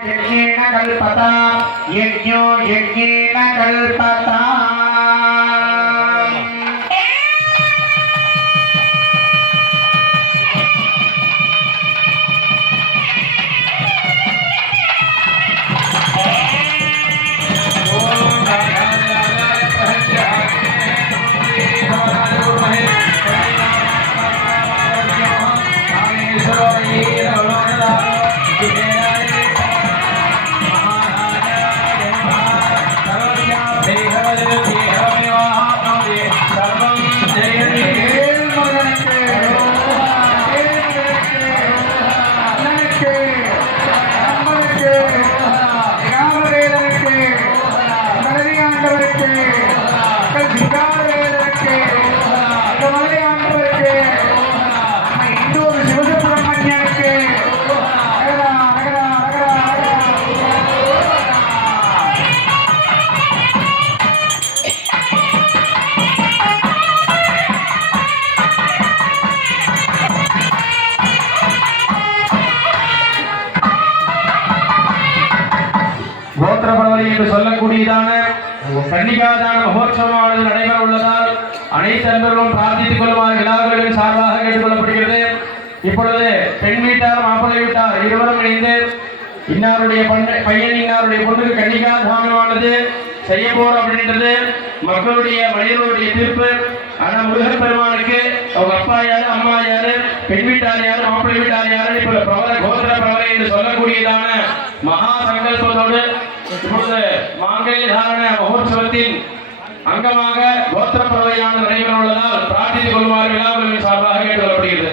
यज्ञेन कल्पता यज्ञो यज्ञेन कल्पता கோத்திரபரவரி என்று சொல்லக்கூடியதான கன்னிகாதான மகோற்சவமானது நடைபெற உள்ளதால் அனைத்து அன்பர்களும் பிரார்த்தித்துக் கொள்ளுமாறு விழாக்களின் சார்பாக கேட்டுக்கொள்ளப்படுகிறது. இப்பொழுது பெண் வீட்டார் மாப்பிள்ளை வீட்டார் இருவரும் இணைந்து இன்னாருடைய பையன் இன்னாருடைய பொண்ணுக்கு கன்னிகாதானமானது செய்ய போறோம் அப்படின்றது மக்களுடைய மனிதர்களுடைய தீர்ப்பு. ஆனா முருகன் பெருமானுக்கு அவங்க அப்பா யாரு அம்மா யாரு பெண் வீட்டார் யாரு மாப்பிள்ளை வீட்டார் யாரு இப்ப பிரபல கோத்திர பிரபலை என்று சொல்லக்கூடியதான மகா சங்கல்பத்தோடு இப்பொழுது மாங்கல்ய தாரண மகோற்சவத்தின் அங்கமாக கோத்திர பிரபலையான நடைபெற உள்ளதால் பிரார்த்தித்துக் கொள்ளுமாறு விழாக்களின் சார்பாக கேட்டுக்கொள்ளப்படுகிறது.